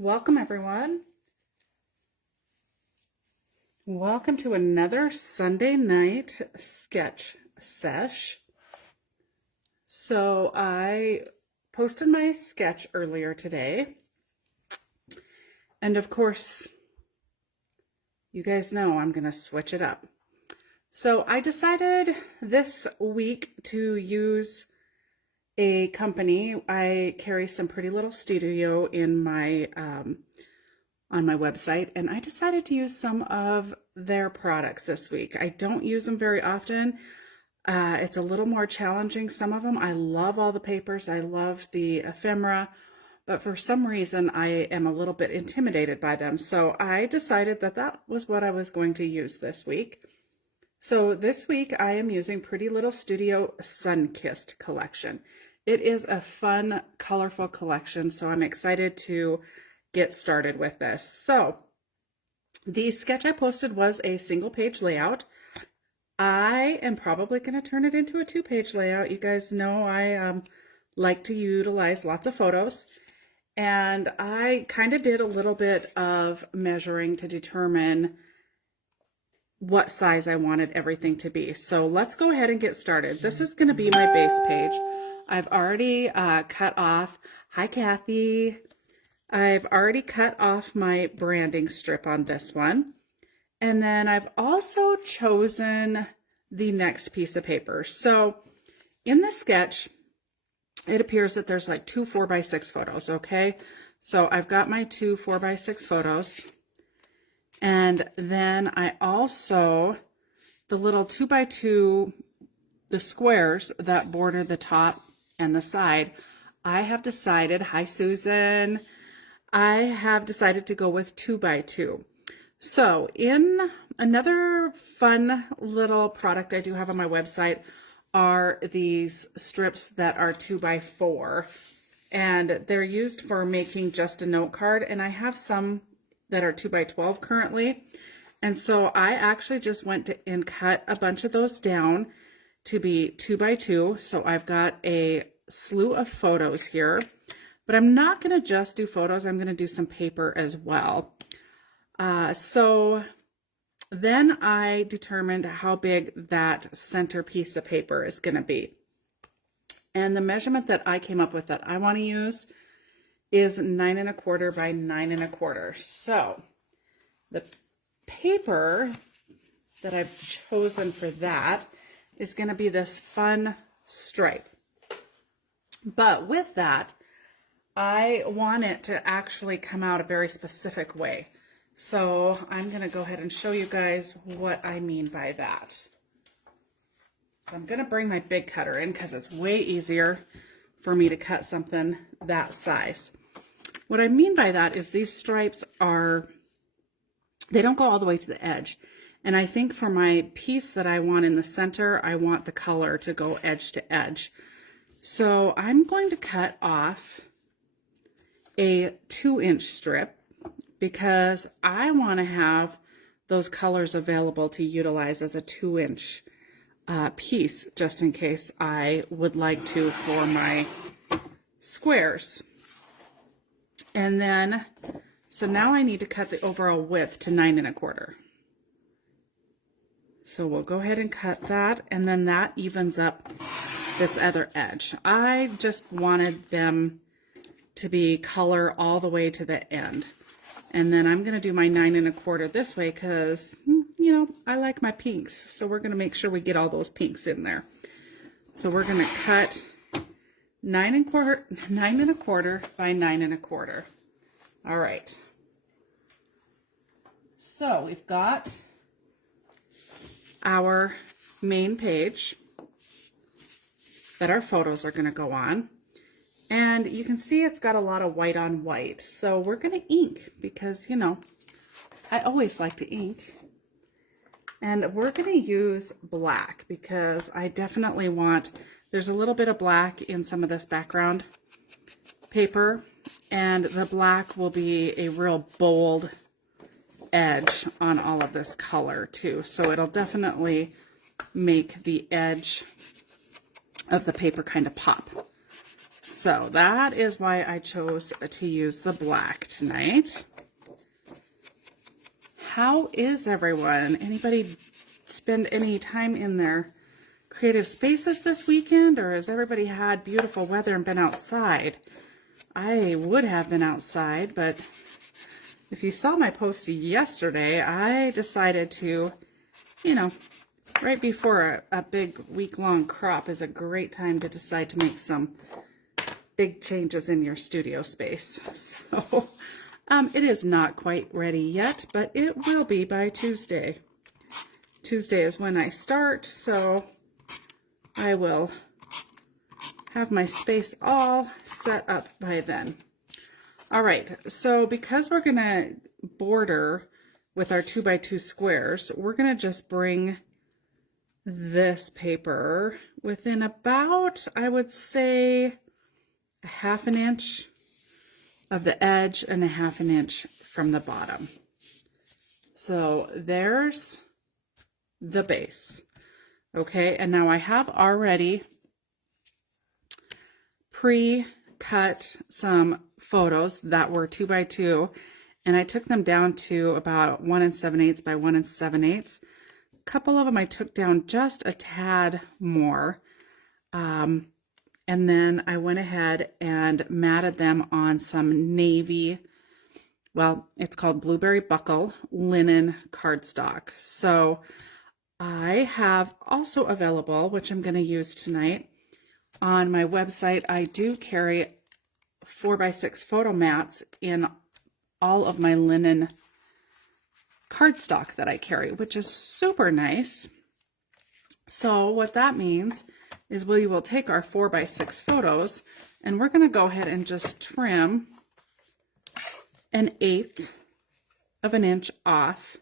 Welcome everyone. Welcome to another Sunday night sketch sesh. So I posted my sketch earlier today. And of course, you guys know I'm going to switch it up. So I decided this week to use a company. I carry some Pretty Little Studio in my on my website, and I decided to use some of their products this week. I don't use them very often. It's a little more challenging, some of them. I love all the papers. I love the ephemera, but for some reason I am a little bit intimidated by them. So I decided that that was what I was going to use this week. So this week I am using Pretty Little Studio Sun-Kissed collection. It is a fun, colorful collection, so I'm excited to get started with this. So the sketch I posted was a single page layout. I am probably going to turn it into a 2-page layout. You guys know I like to utilize lots of photos, and I kind of did a little bit of measuring to determine what size I wanted everything to be. So let's go ahead and get started. This is going to be my base page. I've already cut off, hi Kathy, I've already cut off my branding strip on this one. And then I've also chosen the next piece of paper. So in the sketch, it appears that there's like 2 4x6 photos, okay? So I've got my 2 4x6 photos. And then I also, the little 2x2, the squares that border the top and the side, I have decided, hi Susan, I have decided to go with 2x2. So in another fun little product I do have on my website are these strips that are 2x4, and they're used for making just a note card, and I have some that are 2x12 currently. And so I actually just went and cut a bunch of those down to be 2x2. So I've got a slew of photos here, but I'm not going to just do photos. I'm going to do some paper as well. So then I determined how big that center piece of paper is going to be. And the measurement that I came up with that I want to use is 9 1/4 by 9 1/4. So the paper that I've chosen for that is going to be this fun stripe. But with that, I want it to actually come out a very specific way. So I'm going to go ahead and show you guys what I mean by that. So I'm going to bring my big cutter in because it's way easier for me to cut something that size. What I mean by that is these stripes they don't go all the way to the edge. And I think for my piece that I want in the center, I want the color to go edge to edge. So I'm going to cut off a 2-inch strip because I want to have those colors available to utilize as a 2-inch piece, just in case I would like to for my squares. And then, so now I need to cut the overall width to 9 1/4. So we'll go ahead and cut that, and then that evens up this other edge. I just wanted them to be color all the way to the end. And then I'm going to do my 9 1/4 this way because, you know, I like my pinks. So we're going to make sure we get all those pinks in there. So we're going to cut 9 1/4 by 9 1/4. All right. So we've got our main page that our photos are going to go on. And you can see it's got a lot of white on white. So we're going to ink because, you know, I always like to ink. And we're going to use black because I definitely want, there's a little bit of black in some of this background paper, and the black will be a real bold edge on all of this color too. So it'll definitely make the edge of the paper kind of pop. So that is why I chose to use the black tonight. How is everyone? Anybody spend any time in their creative spaces this weekend, or has everybody had beautiful weather and been outside? I would have been outside, but if you saw my post yesterday, I decided to, you know, right before a big week-long crop is a great time to decide to make some big changes in your studio space. So it is not quite ready yet, but it will be by Tuesday. Tuesday is when I start, so I will have my space all set up by then. All right, so because we're gonna border with our 2x2 squares, we're gonna just bring this paper within about, I would say, a 1/2 inch of the edge and a 1/2 inch from the bottom. So there's the base. Okay, and now I have already pre-cut some photos that were 2x2, and I took them down to about 1 7/8 by 1 7/8. A couple of them I took down just a tad more, and then I went ahead and matted them on some navy, well, it's called blueberry buckle linen cardstock. So I have also available, which I'm going to use tonight, on my website, I do carry 4x6 photo mats in all of my linen cardstock that I carry, which is super nice. So what that means is we will take our 4x6 photos and we're going to go ahead and just trim 1/8 of an inch off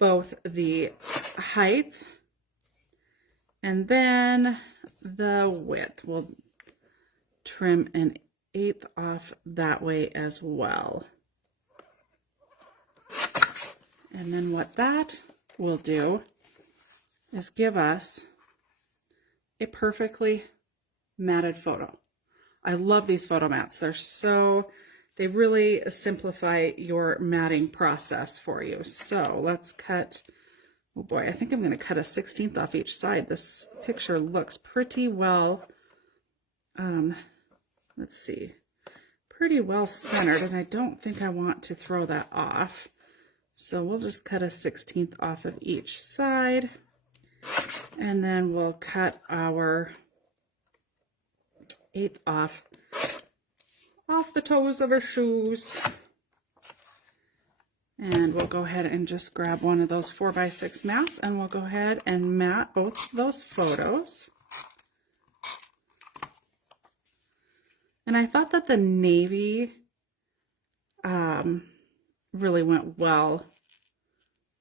both the height and then the width. We'll trim 1/8 off that way as well. And then what that will do is give us a perfectly matted photo. I love these photo mats. They really simplify your matting process for you. So let's cut, oh boy, I think I'm going to cut a 1/16 off each side. This picture looks pretty well, let's see, pretty well centered, and I don't think I want to throw that off. So we'll just cut a 1/16 off of each side, and then we'll cut our 1/8 off the toes of our shoes. And we'll go ahead and just grab one of those 4x6 mats, and we'll go ahead and mat both those photos. And I thought that the navy really went well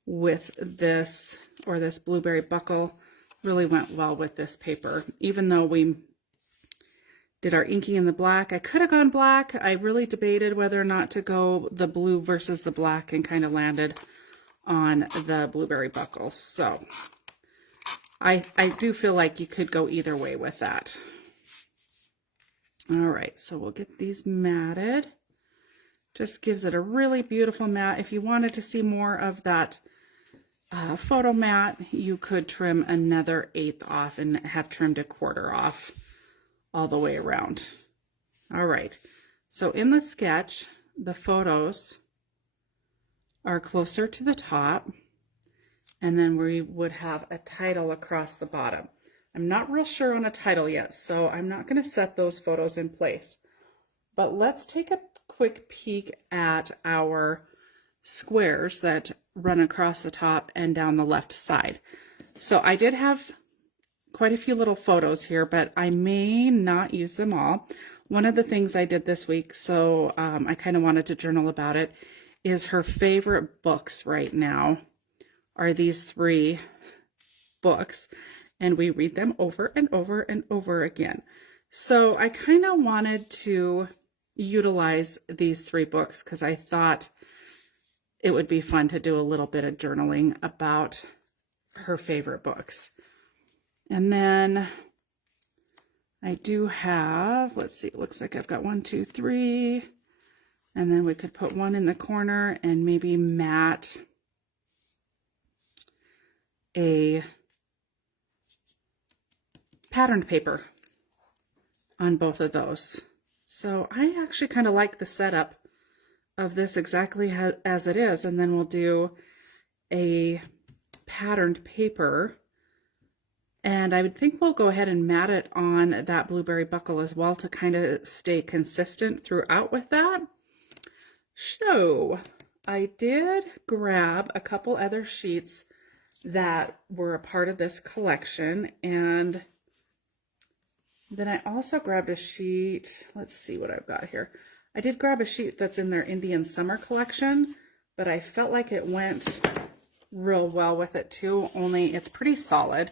with this, or this blueberry buckle really went well with this paper. Even though we did our inking in the black, I could have gone black. I really debated whether or not to go the blue versus the black and kind of landed on the blueberry buckles. So I do feel like you could go either way with that. All right, so we'll get these matted. Just gives it a really beautiful mat. If you wanted to see more of that photo mat, you could trim another 1/8 off and have trimmed 1/4 off all the way around. All right, so in the sketch, the photos are closer to the top, and then we would have a title across the bottom. I'm not real sure on a title yet, so I'm not going to set those photos in place. But let's take a quick peek at our squares that run across the top and down the left side. So I did have quite a few little photos here, but I may not use them all. One of the things I did this week, so I kind of wanted to journal about it, is her favorite books right now are these 3 books, and we read them over and over and over again. So I kind of wanted to utilize these 3 books because I thought it would be fun to do a little bit of journaling about her favorite books. And then I do have, let's see, it looks like I've got 1, 2, 3, and then we could put one in the corner and maybe mat a patterned paper on both of those. So I actually kind of like the setup of this exactly as it is, and then we'll do a patterned paper, and I would think we'll go ahead and mat it on that blueberry buckle as well to kind of stay consistent throughout with that. So I did grab a couple other sheets that were a part of this collection, and then I also grabbed a sheet. Let's see what I've got here. I did grab a sheet that's in their Indian Summer collection, but I felt like it went real well with it too, only it's pretty solid.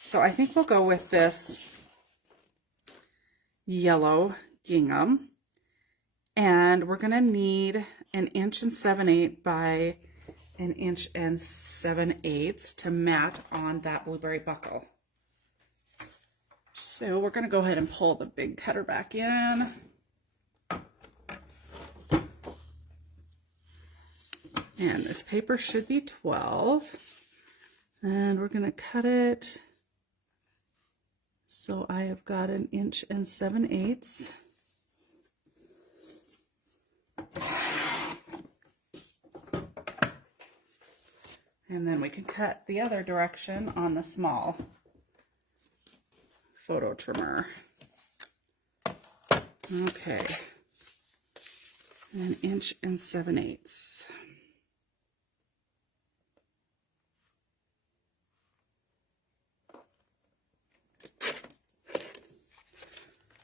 So I think we'll go with this yellow gingham, and we're gonna need 1 7/8 inches by 1 7/8 inches to mat on that blueberry buckle. So we're gonna go ahead and pull the big cutter back in. And this paper should be 12. And we're gonna cut it. So I have got 1 7/8 inches. And then we can cut the other direction on the small photo trimmer. Okay. 1 7/8 inches.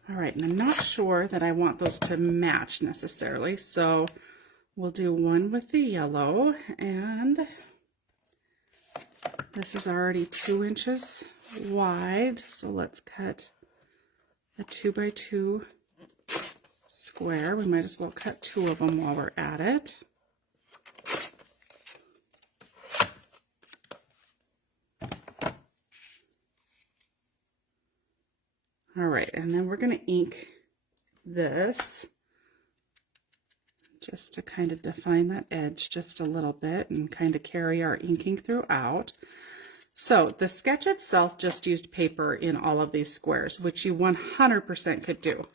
All right, and I'm not sure that I want those to match necessarily, so we'll do one with the yellow, and this is already 2 inches wide, so let's cut a 2 by 2 square. We might as well cut 2 of them while we're at it. All right, and then we're going to ink this just to kind of define that edge just a little bit and kind of carry our inking throughout. So the sketch itself just used paper in all of these squares, which you 100% could do.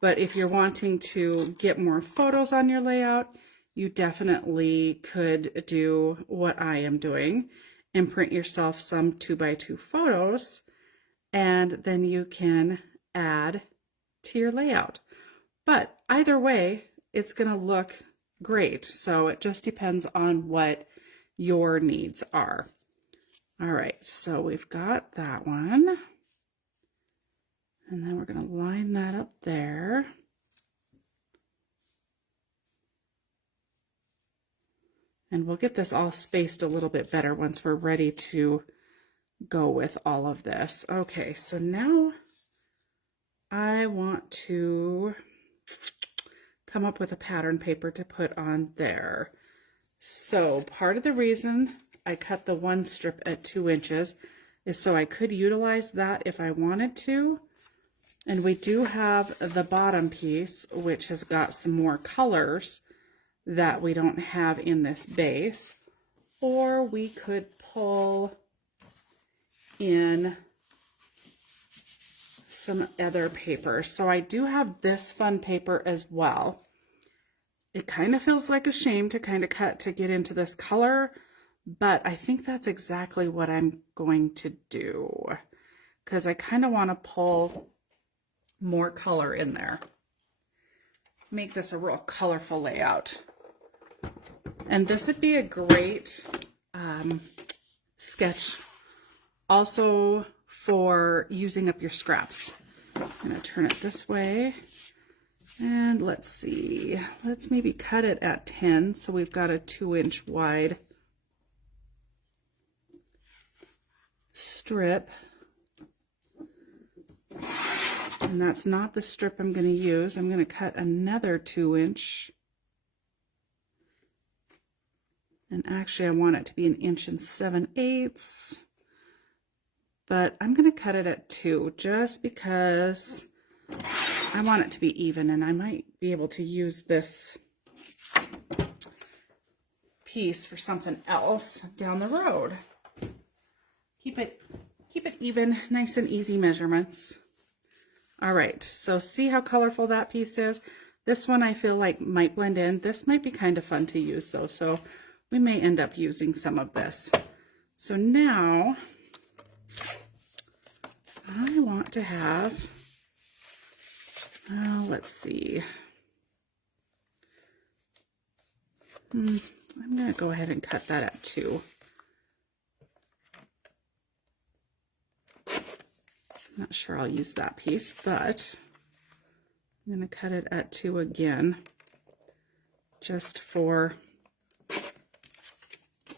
But if you're wanting to get more photos on your layout, you definitely could do what I am doing and print yourself some 2 by 2 photos, and then you can add to your layout. But either way, it's going to look great. So it just depends on what your needs are. All right, so we've got that one. And then we're going to line that up there. And we'll get this all spaced a little bit better once we're ready to go with all of this. Okay, so now I want to come up with a pattern paper to put on there. So part of the reason I cut the one strip at 2 inches is so I could utilize that if I wanted to. And we do have the bottom piece, which has got some more colors that we don't have in this base. Or we could pull in some other paper. So I do have this fun paper as well. It kind of feels like a shame to kind of cut to get into this color, but I think that's exactly what I'm going to do, because I kind of want to pull more color in there. Make this a real colorful layout. And this would be a great sketch also for using up your scraps. I'm going to turn it this way. And let's see, let's maybe cut it at 10. So we've got a 2-inch wide strip. And that's not the strip I'm going to use. I'm going to cut another 2-inch. And actually I want it to be 1 7/8 inches. but I'm going to cut it at 2 just because I want it to be even, and I might be able to use this piece for something else down the road. Keep it even, nice and easy measurements. All right, so see how colorful that piece is? This one I feel like might blend in. This might be kind of fun to use though, so we may end up using some of this. So now I want to have, let's see. I'm going to go ahead and cut that at 2. Not sure I'll use that piece, but I'm going to cut it at 2 again, just for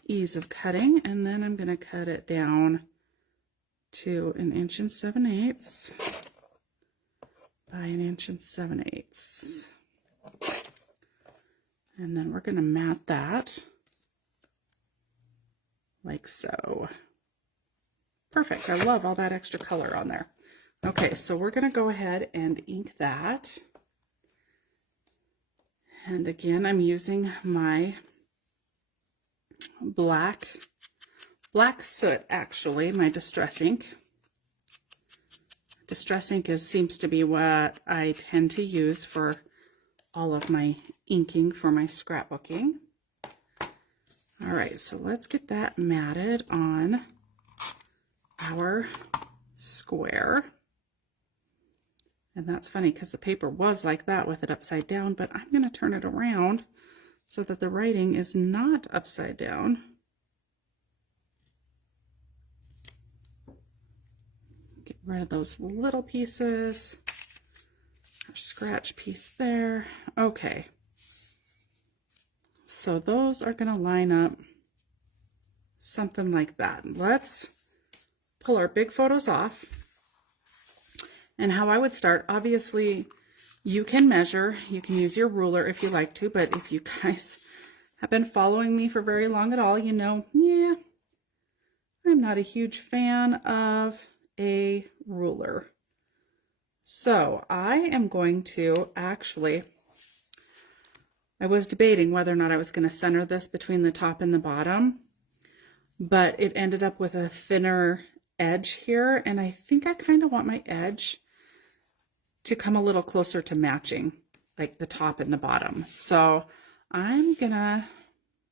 ease of cutting. And then I'm going to cut it down to 1 7/8 by 1 7/8. And then we're going to mat that like so. Perfect. I love all that extra color on there. Okay, so we're going to go ahead and ink that. And again, I'm using my black soot, actually, my distress ink. Distress ink seems to be what I tend to use for all of my inking for my scrapbooking. All right, so let's get that matted on our square. And that's funny because the paper was like that with it upside down, but I'm going to turn it around so that the writing is not upside down. Get rid of those little pieces. Our scratch piece there. Okay. So those are going to line up something like that. Let's pull our big photos off. And how I would start, obviously you can measure, you can use your ruler if you like to, but if you guys have been following me for very long at all, you know, yeah, I'm not a huge fan of a ruler. So I am going to actually, I was debating whether or not I was going to center this between the top and the bottom, but it ended up with a thinner edge here, and I think I kind of want my edge to come a little closer to matching, like the top and the bottom. So I'm gonna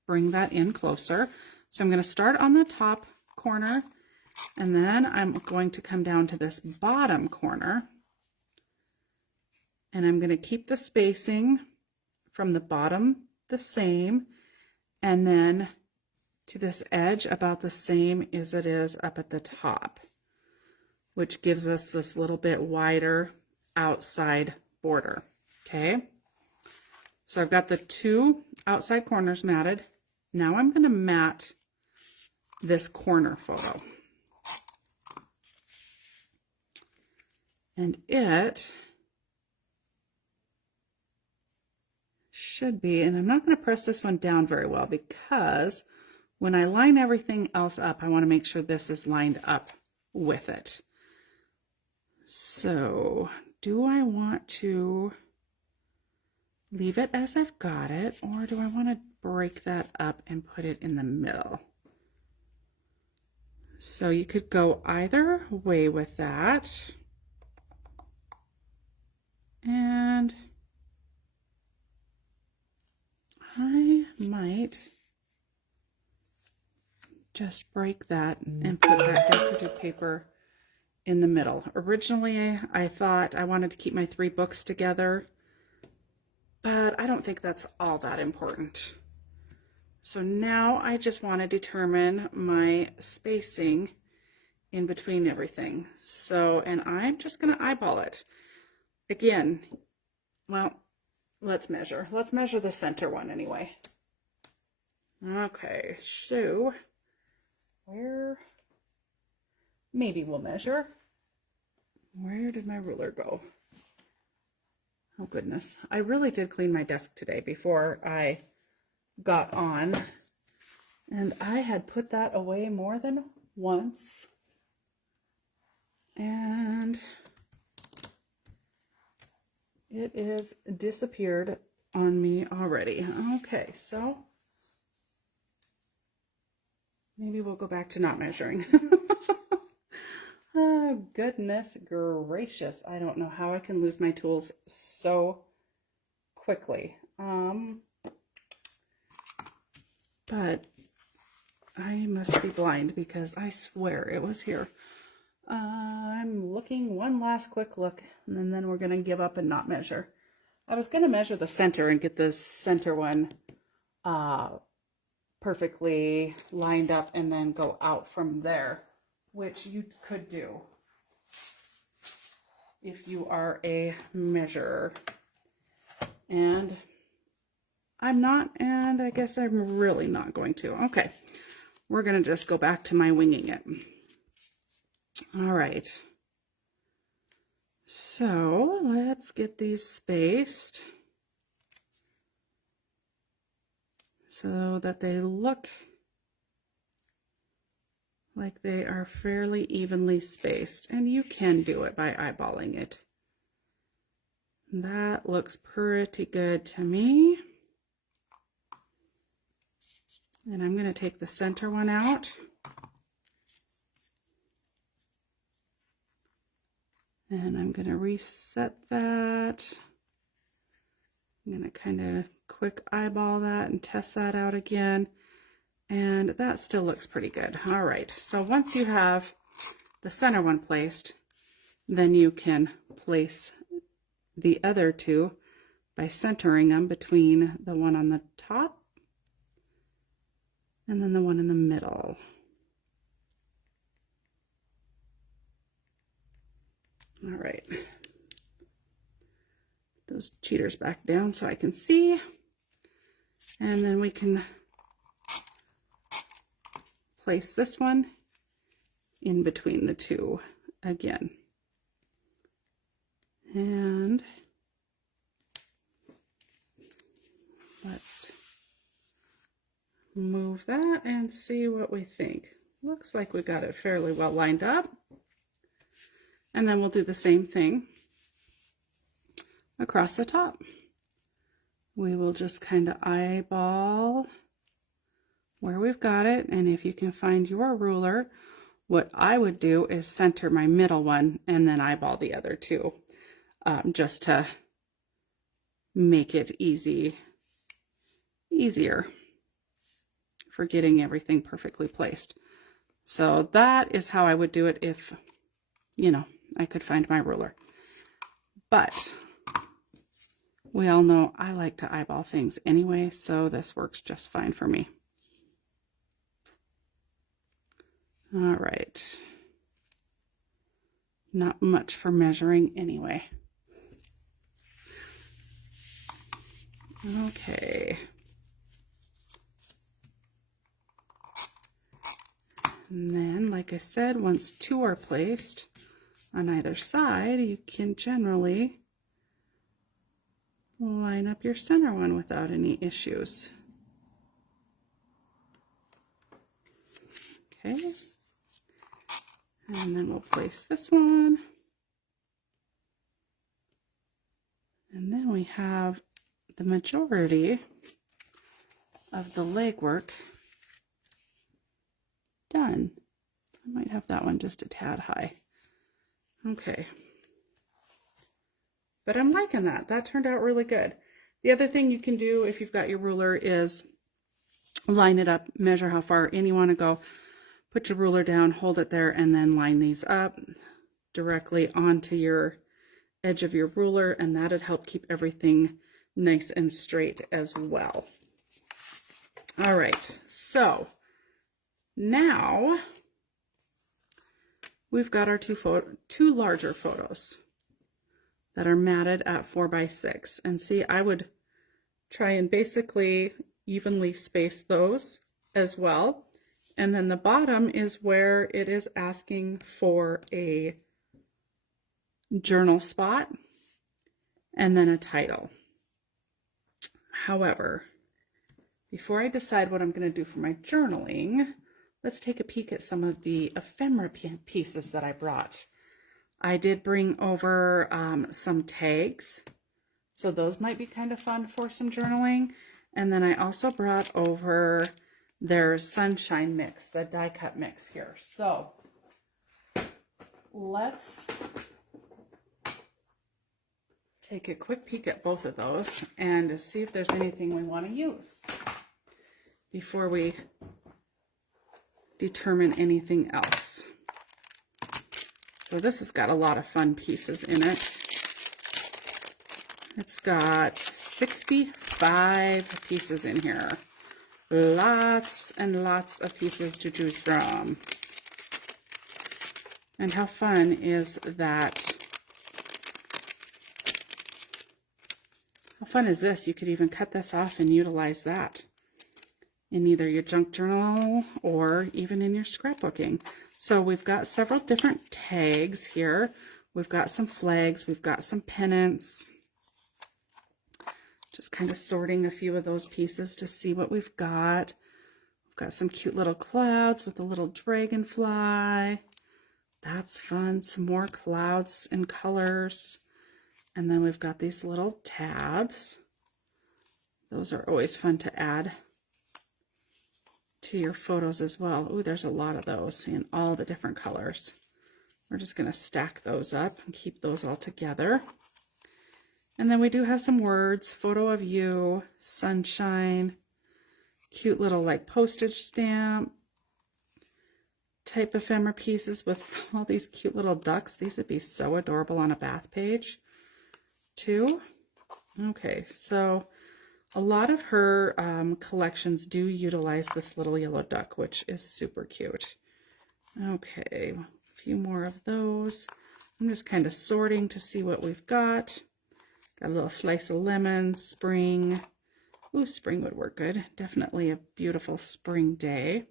bring that in closer. So I'm gonna start on the top corner, and then I'm going to come down to this bottom corner, and I'm gonna keep the spacing from the bottom the same, and then to this edge about the same as it is up at the top, which gives us this little bit wider outside border. Okay, so I've got the 2 outside corners matted. Now I'm going to mat this corner photo, and it should be, and I'm not going to press this one down very well because when I line everything else up, I want to make sure this is lined up with it. So do I want to leave it as I've got it, or do I want to break that up and put it in the middle? So you could go either way with that. And I might just break that and put that decorative paper in the middle. Originally, I thought I wanted to keep my 3 books together, but I don't think that's all that important. So now I just want to determine my spacing in between everything. So, and I'm just going to eyeball it. Again, well, let's measure. Let's measure the center one anyway. Okay, so where, maybe we'll measure. Where did my ruler go? Oh goodness, I really did clean my desk today before I got on, and I had put that away more than once. It is disappeared on me already. Okay, so maybe we'll go back to not measuring. Oh, goodness gracious. I don't know how I can lose my tools so quickly. But I must be blind because I swear it was here. I'm looking one last quick look, and then we're going to give up and not measure. I was going to measure the center and get the center one perfectly lined up and then go out from there, which you could do if you are a measurer. And I'm not, and I guess I'm really not going to. Okay, we're going to just go back to my winging it. All right. So let's get these spaced so that they look like they are fairly evenly spaced. And you can do it by eyeballing it. That looks pretty good to me. And I'm going to take the center one out. And I'm going to reset that. I'm going to kind of quick eyeball that and test that out again. And that still looks pretty good. All right, so once you have the center one placed, then you can place the other two by centering them between the one on the top and then the one in the middle. All right, those cheaters back down so I can see, and then we can place this one in between the two again. And let's move that and see what we think. Looks like we got it fairly well lined up. And then we'll do the same thing across the top. We will just kind of eyeball where we've got it. And if you can find your ruler, what I would do is center my middle one and then eyeball the other two, just to make it easier for getting everything perfectly placed. So that is how I would do it if, you know, I could find my ruler. But we all know I like to eyeball things anyway, so this works just fine for me. All right. Not much for measuring anyway. Okay. And then, like I said, once two are placed on either side, you can generally line up your center one without any issues. Okay. And then we'll place this one. And then we have the majority of the legwork done. I might have that one just a tad high. Okay. But I'm liking that. That turned out really good. The other thing you can do if you've got your ruler is line it up, measure how far in you want to go, put your ruler down, hold it there, and then line these up directly onto your edge of your ruler, and that'd help keep everything nice and straight as well. All right, so now we've got our two larger photos that are matted at 4x6. And see, I would try and basically evenly space those as well. And then the bottom is where it is asking for a journal spot and then a title. However, before I decide what I'm going to do for my journaling, let's take a peek at some of the ephemera pieces that I brought. I did bring over some tags So those might be kind of fun for some journaling. And then I also brought over their Sunshine mix, the die cut mix here. So let's take a quick peek at both of those and see if there's anything we want to use before we determine anything else. So this has got a lot of fun pieces in it. It's got 65 pieces in here. Lots and lots of pieces to choose from. And how fun is that? How fun is this? You could even cut this off and utilize that in either your junk journal or even in your scrapbooking. So we've got several different tags here. We've got some flags, we've got some pennants. Just kind of sorting a few of those pieces to see what we've got. We've got some cute little clouds with a little dragonfly. That's fun. Some more clouds and colors. And then we've got these little tabs. Those are always fun to add to your photos as well. Ooh, there's a lot of those in all the different colors. We're just going to stack those up and keep those all together. And then we do have some words, photo of you, sunshine, cute little like postage stamp type ephemera pieces with all these cute little ducks. These would be so adorable on a bath page too. Okay, so a lot of her collections do utilize this little yellow duck, which is super cute. Okay, a few more of those. I'm just kind of sorting to see what we've got. Got a little slice of lemon, spring. Ooh, spring would work good. Definitely a beautiful spring day.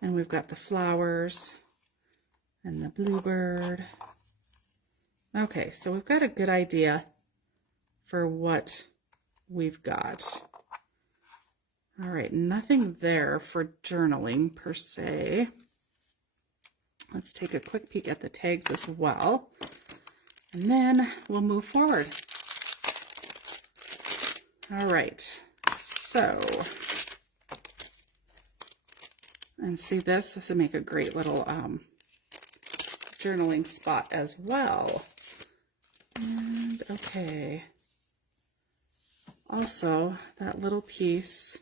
And we've got the flowers and the bluebird. Okay, so we've got a good idea for what we've got. All right, nothing there for journaling per se. Let's take a quick peek at the tags as well, and then we'll move forward. All right, so, and see this would make a great little journaling spot as well. And okay, also that little piece,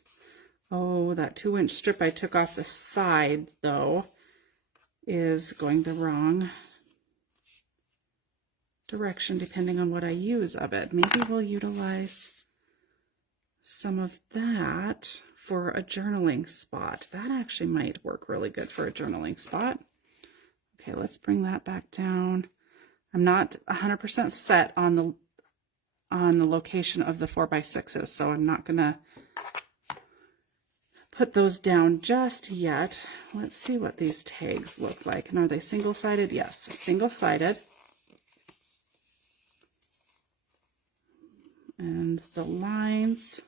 oh, that 2-inch strip I took off the side though is going the wrong direction depending on what I use of it. Maybe we'll utilize some of that for a journaling spot. That actually might work really good for a journaling spot. Okay, let's bring that back down. I'm not 100% set on the location of the 4x6s, so I'm not gonna put those down just yet. Let's see what these tags look like. And are they single-sided? Yes, single-sided. And the lines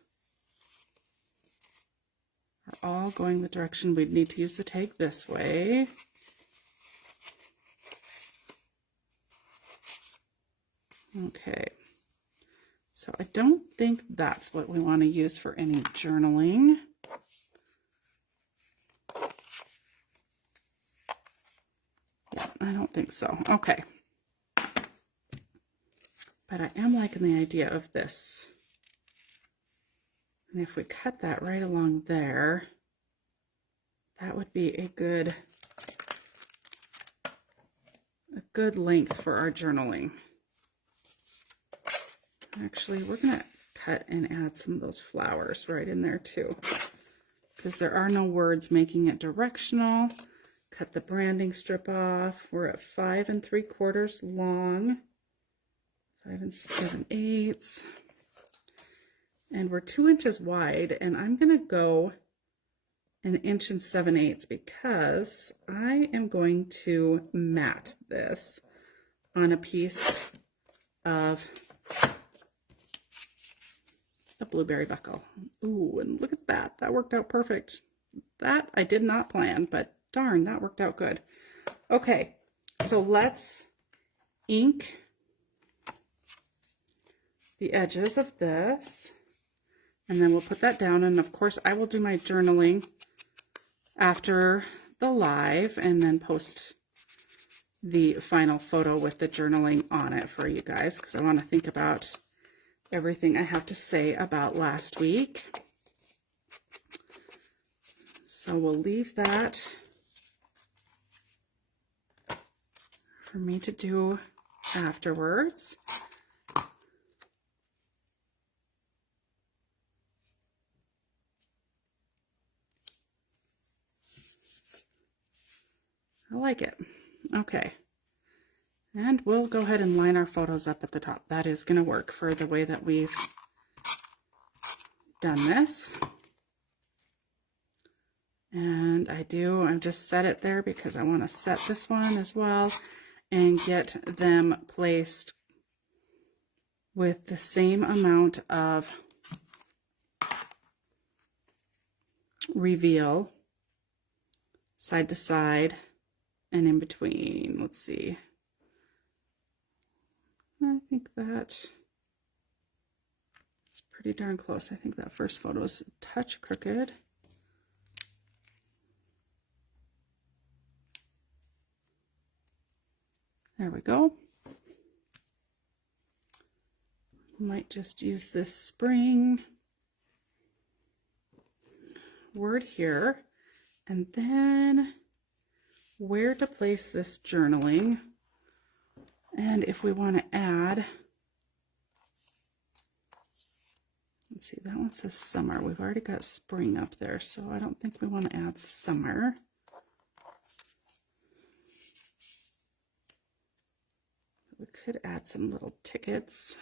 are all going the direction we'd need to use the tag this way. Okay, so I don't think that's what we want to use for any journaling. Yeah, I don't think so. Okay. But I am liking the idea of this. And if we cut that right along there, that would be a good length for our journaling. Actually, we're going to cut and add some of those flowers right in there too, because there are no words making it directional. Cut the branding strip off. We're at 5 3/4 long, 5 7/8, and we're 2 inches wide, and I'm going to go 1 inch 7/8 because I am going to mat this on a piece of the blueberry buckle. Ooh, and look at that. That worked out perfect. That I did not plan, but darn, that worked out good. Okay, so let's ink the edges of this, and then we'll put that down. And of course I will do my journaling after the live and then post the final photo with the journaling on it for you guys, because I want to think about everything I have to say about last week. So we'll leave that for me to do afterwards. I like it. Okay. And we'll go ahead and line our photos up at the top. That is going to work for the way that we've done this. And I've just set it there because I want to set this one as well and get them placed with the same amount of reveal side to side and in between. Let's see. I think that it's pretty darn close. I think that first photo is a touch crooked. There we go. Might just use this spring word here, and then where to place this journaling. And if we want to add, let's see, that one says summer. We've already got spring up there, so I don't think we want to add summer. We could add some little tickets.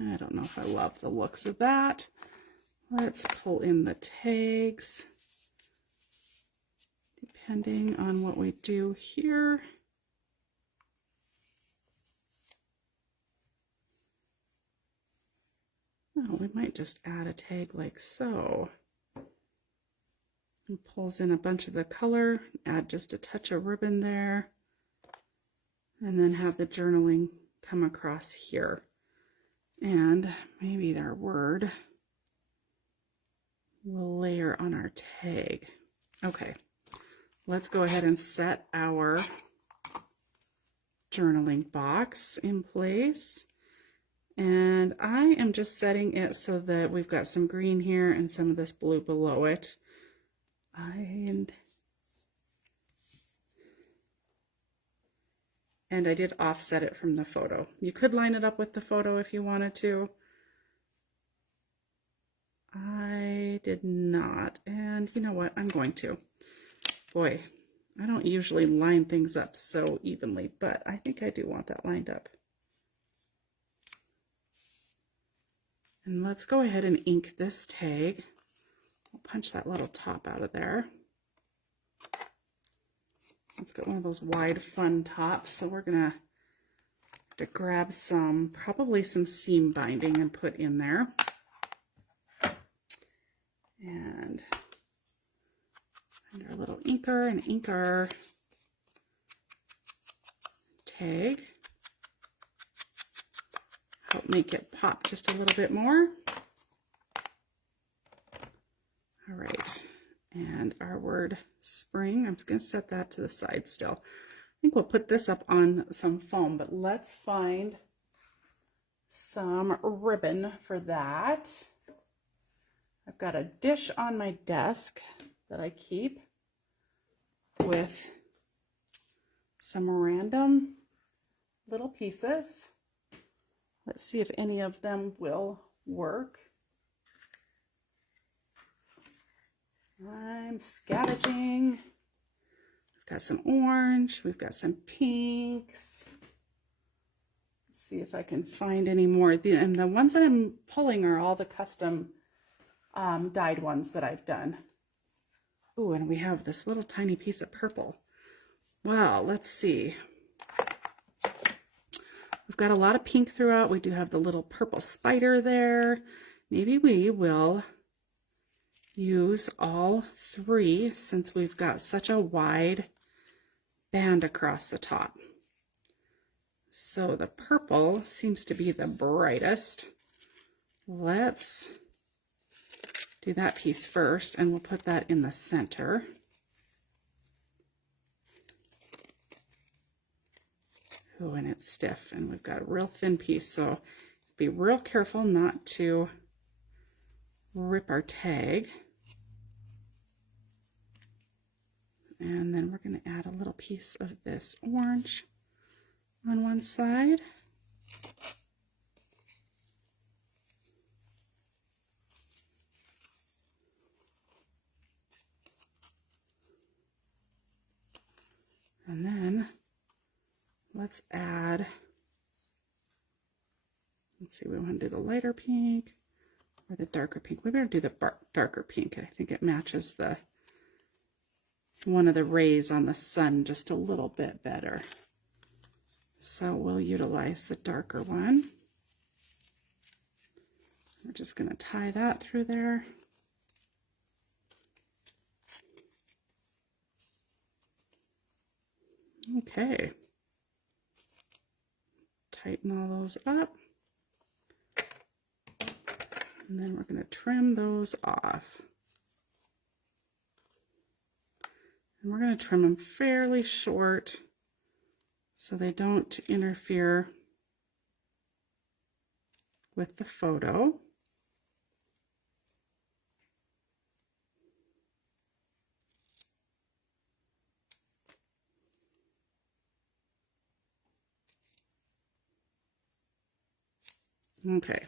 I don't know if I love the looks of that. Let's pull in the tags, depending on what we do here. Oh, we might just add a tag like so. And pulls in a bunch of the color, add just a touch of ribbon there, and then have the journaling come across here. And maybe their word will layer on our tag. Okay, let's go ahead and set our journaling box in place. And I am just setting it so that we've got some green here and some of this blue below it. And I did offset it from the photo. You could line it up with the photo if you wanted to. I did not, and you know what, I'm going to. Boy, I don't usually line things up so evenly, but I think I do want that lined up. And let's go ahead and ink this tag. I'll punch that little top out of there. Let's get one of those wide fun tops. So we're gonna have to grab some, probably some seam binding and put in there. And find our little inker and ink our tag. Help make it pop just a little bit more. All right, and our word spring, I'm just going to set that to the side still. I think we'll put this up on some foam, but let's find some ribbon for that. I've got a dish on my desk that I keep with some random little pieces. Let's see if any of them will work. I'm scavenging. We've got some orange, we've got some pinks. Let's see if I can find any more. And the ones that I'm pulling are all the custom dyed ones that I've done. Ooh, and we have this little tiny piece of purple. Wow, let's see. We've got a lot of pink throughout. We do have the little purple spider there. Maybe we will use all three since we've got such a wide band across the top. So the purple seems to be the brightest. Let's do that piece first, and we'll put that in the center. Oh, and it's stiff, and we've got a real thin piece, so be real careful not to rip our tag. And then we're going to add a little piece of this orange on one side. And then let's add, let's see, we want to do the lighter pink or the darker pink. We're going to do the darker pink. I think it matches the one of the rays on the sun just a little bit better. So we'll utilize the darker one. We're just going to tie that through there. Okay. Tighten all those up. And then we're going to trim those off. And we're going to trim them fairly short so they don't interfere with the photo. Okay.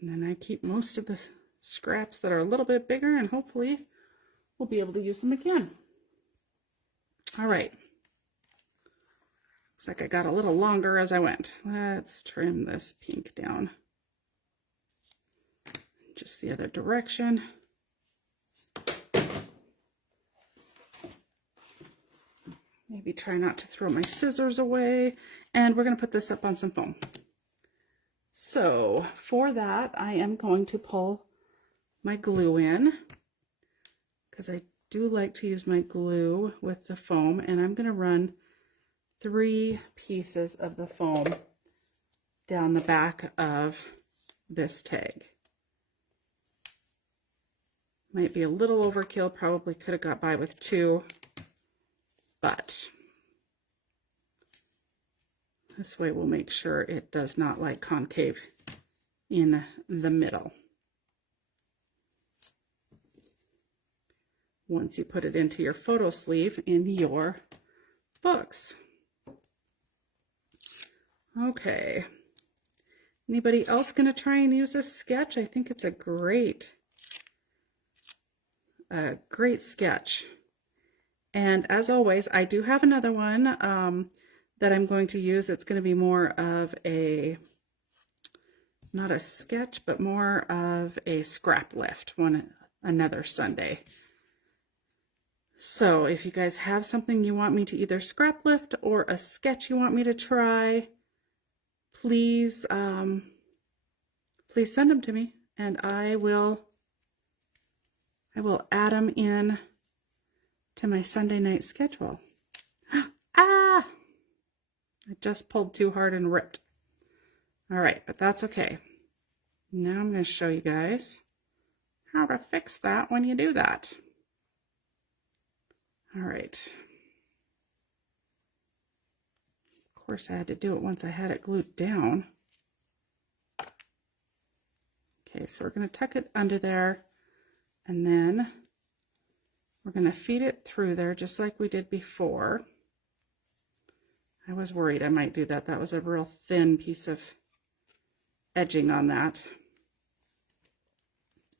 And then I keep most of the scraps that are a little bit bigger, and hopefully we'll be able to use them again. All right. Looks like I got a little longer as I went. Let's trim this pink down. Just the other direction. Maybe try not to throw my scissors away. And we're going to put this up on some foam. So for that, I am going to pull my glue in, because I do like to use my glue with the foam, and I'm going to run 3 pieces of the foam down the back of this tag. Might be a little overkill, probably could have got by with 2, but this way we'll make sure it does not like concave in the middle. Once you put it into your photo sleeve in your books. Okay. Anybody else going to try and use this sketch? I think it's a great sketch. And as always, I do have another one that I'm going to use. It's going to be more of a, not a sketch, but more of a scrap lift another Sunday. So if you guys have something you want me to either scrap lift or a sketch you want me to try, please, please send them to me, and I will add them in to my Sunday night schedule. Ah! I just pulled too hard and ripped. All right, but that's okay. Now I'm going to show you guys how to fix that when you do that. All right. Of course, I had to do it once I had it glued down. Okay, so we're going to tuck it under there, and then we're going to feed it through there just like we did before. I was worried I might do that. That was a real thin piece of edging on that.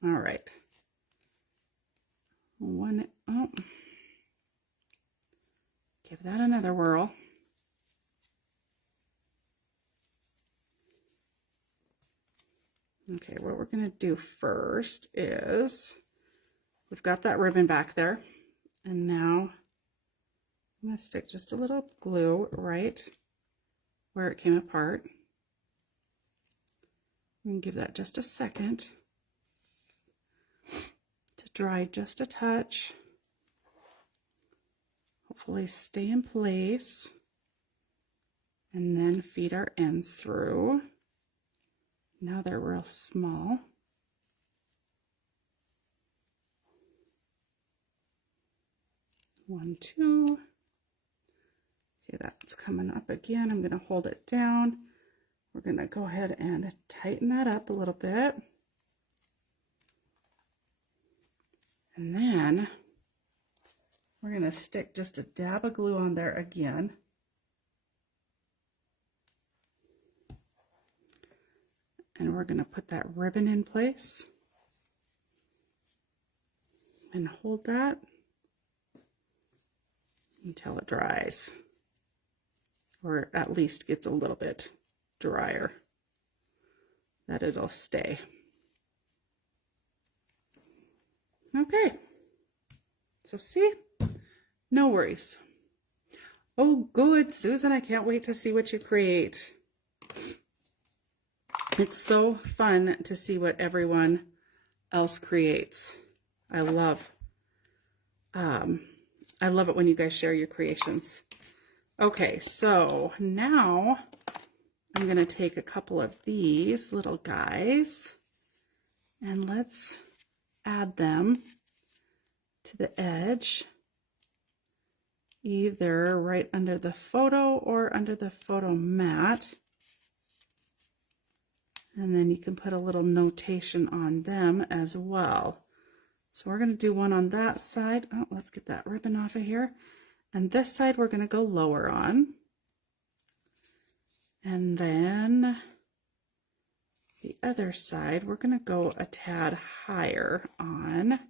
All right. Give that another whirl. Okay, what we're going to do first is, we've got that ribbon back there, and now I'm going to stick just a little glue right where it came apart. And give that just a second to dry just a touch. hopefully stay in place. And then feed our ends through. Now they're real small. One, two. Okay, that's coming up again. I'm going to hold it down. We're going to go ahead and tighten that up a little bit. And then we're going to stick just a dab of glue on there again. And we're going to put that ribbon in place and hold that until it dries, or at least gets a little bit drier, that it'll stay. Okay, so see, no worries. Oh, good, Susan, I can't wait to see what you create. It's so fun to see what everyone else creates. I love it when you guys share your creations. Okay, so now I'm going to take a couple of these little guys and let's add them to the edge, either right under the photo or under the photo mat. And then you can put a little notation on them as well. So we're going to do one on that side. Oh, let's get that ribbon off of here. And this side we're going to go lower on. And then the other side we're going to go a tad higher on. And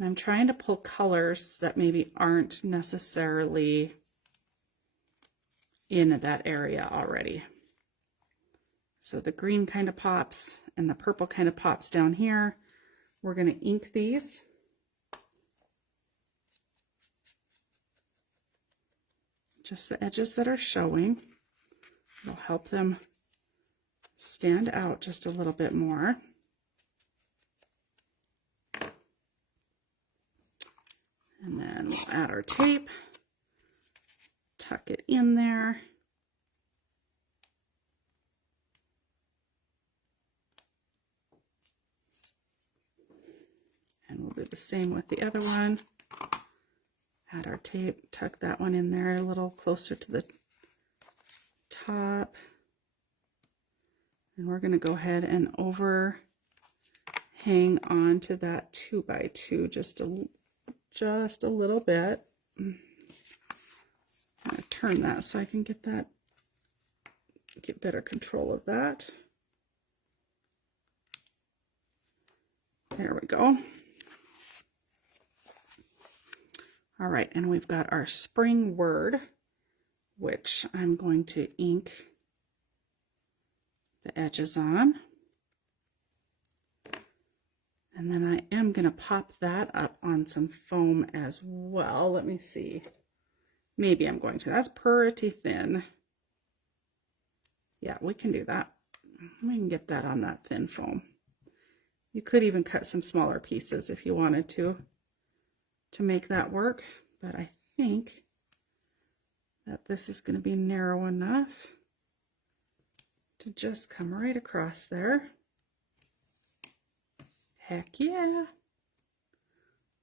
I'm trying to pull colors that maybe aren't necessarily in that area already. So the green kind of pops and the purple kind of pops down here. We're going to ink these. Just the edges that are showing. It'll help them stand out just a little bit more. And then we'll add our tape, tuck it in there. And we'll do the same with the other one. Add our tape, tuck that one in there a little closer to the top. And we're going to go ahead and overhang onto that 2x2 just a little bit. I'm going to turn that so I can get better control of that. There we go. All right, and we've got our spring word, which I'm going to ink the edges on. And then I am going to pop that up on some foam as well. Let me see. Maybe I'm going to. That's pretty thin. Yeah, we can do that. We can get that on that thin foam. You could even cut some smaller pieces if you wanted to make that work, but I think that this is going to be narrow enough to just come right across there. Heck yeah.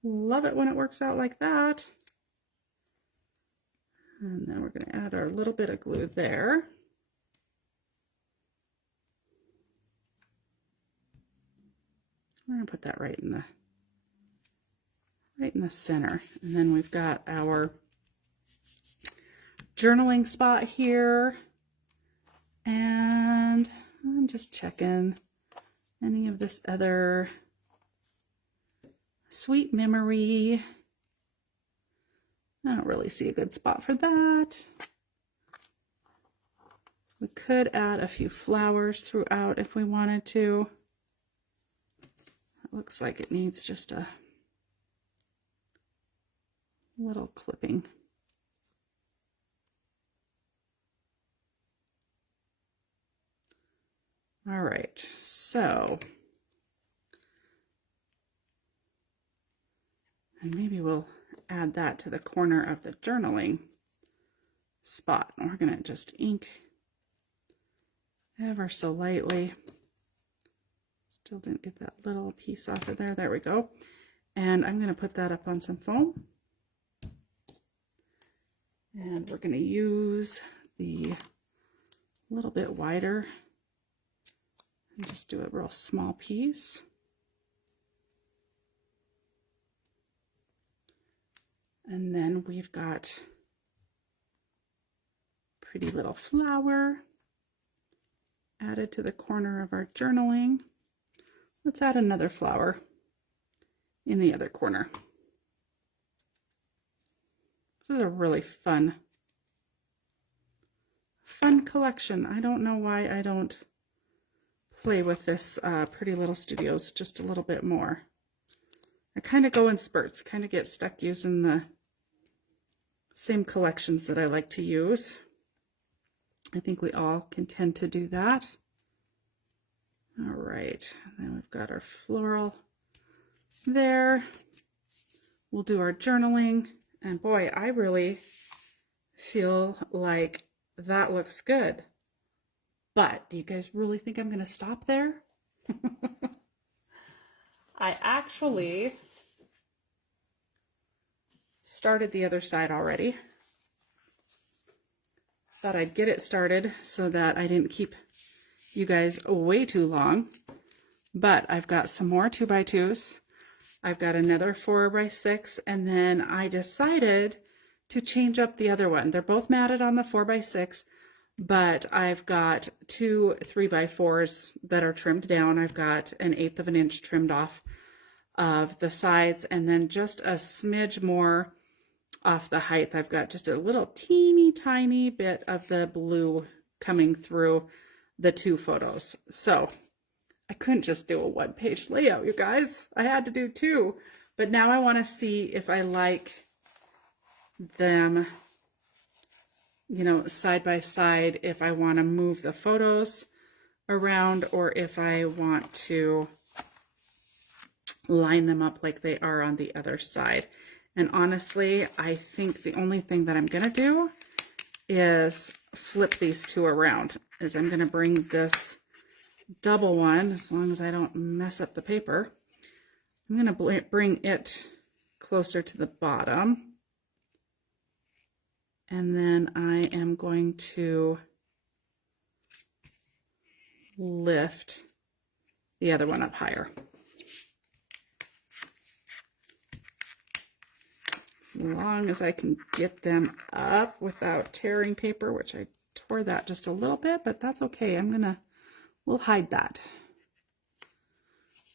Love it when it works out like that. And then we're going to add our little bit of glue there. We're going to put that right in the center. And then we've got our journaling spot here. And I'm just checking any of this other sweet memory. I don't really see a good spot for that. We could add a few flowers throughout if we wanted to. It looks like it needs just a little clipping. All right, so, and maybe we'll add that to the corner of the journaling spot. And we're going to just ink ever so lightly. Still didn't get that little piece off of there. There we go. And I'm going to put that up on some foam. And we're going to use the little bit wider and just do a real small piece. And then we've got pretty little flower added to the corner of our journaling. Let's add another flower in the other corner. This is a really fun collection. I don't know why I don't play with this Pretty Little Studios just a little bit more. I kind of go in spurts, kind of get stuck using the same collections that I like to use. I think we all can tend to do that. All right, and then we've got our floral there. We'll do our journaling, and boy, I really feel like that looks good. But do you guys really think I'm going to stop there? I actually started the other side already. Thought I'd get it started so that I didn't keep you guys way too long. But I've got some more 2x2s. I've got another 4x6, and then I decided to change up the other one. They're both matted on the 4x6, but I've got two 3x4s that are trimmed down. I've got 1/8 of an inch trimmed off of the sides, and then just a smidge more off the height. I've got just a little teeny tiny bit of the blue coming through the two photos. So I couldn't just do a one-page layout, you guys. I had to do two. But now I want to see if I like them, you know, side by side, if I want to move the photos around or if I want to line them up like they are on the other side. And honestly, I think the only thing that I'm going to do is flip these two around. Is I'm going to bring this double one, as long as I don't mess up the paper, I'm going to bring it closer to the bottom. And then I am going to lift the other one up higher. As long as I can get them up without tearing paper, which I tore that just a little bit, but that's okay. We'll hide that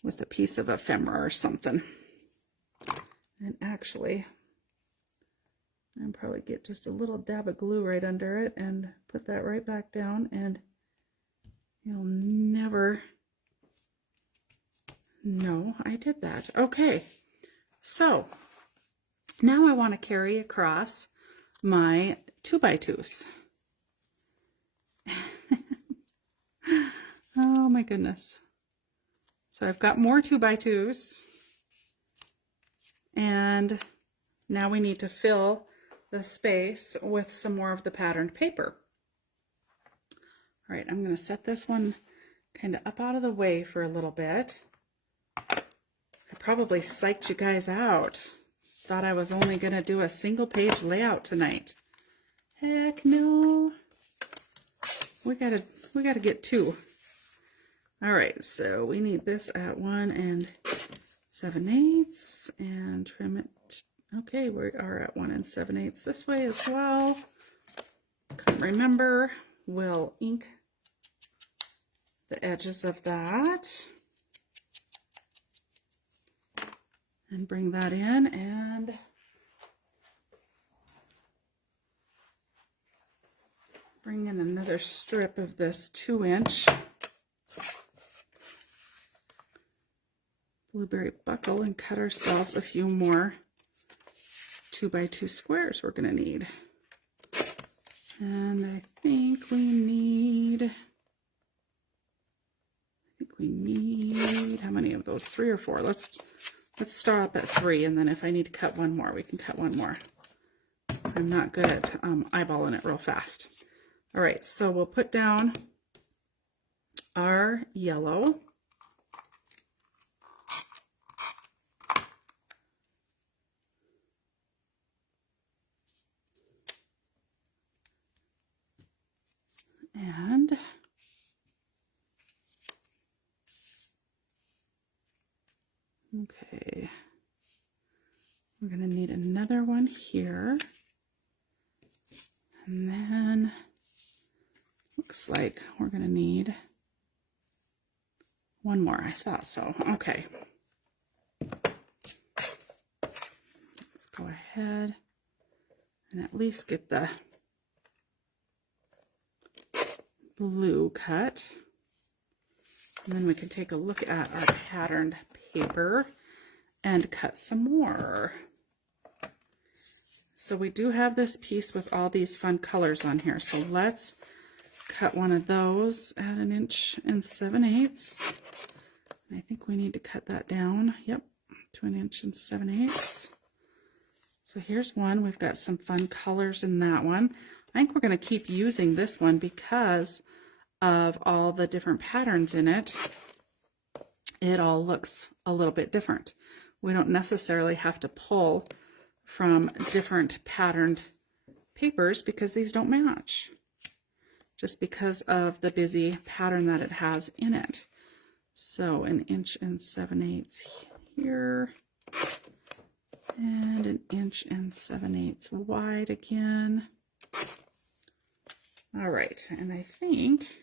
with a piece of ephemera or something. And actually, I'll probably get just a little dab of glue right under it and put that right back down, and you'll never know I did that. Okay, so now I want to carry across my 2x2s. Oh my goodness. So I've got more 2x2s, and now we need to fill the space with some more of the patterned paper. All right, I'm going to set this one kind of up out of the way for a little bit. I probably psyched you guys out. Thought I was only going to do a single page layout tonight. Heck no. We gotta get two. All right, so we need this at 1 7/8 and trim it. Okay, we are at 1 7/8 this way as well. Couldn't remember. We'll ink the edges of that and bring that in and bring in another strip of this 2-inch blueberry buckle and cut ourselves a few more 2x2 squares we're going to need. And I think we need, how many of those? 3 or 4? Let's Let's stop at 3, and then if I need to cut one more, we can cut one more. I'm not good at eyeballing it real fast. All right, so we'll put down our yellow. And okay, we're going to need another one here. And then looks like we're going to need one more. I thought so. Okay. Let's go ahead and at least get the blue cut. And then we can take a look at our patterned paper and cut some more. So we do have this piece with all these fun colors on here. So let's cut one of those at 1 7/8. I think we need to cut that down. Yep, to 1 7/8. So here's one. We've got some fun colors in that one. I think we're going to keep using this one because of all the different patterns in it. It all looks a little bit different. We don't necessarily have to pull from different patterned papers because these don't match, just because of the busy pattern that it has in it. So 1 7/8 here, and 1 7/8 wide again. All right, and I think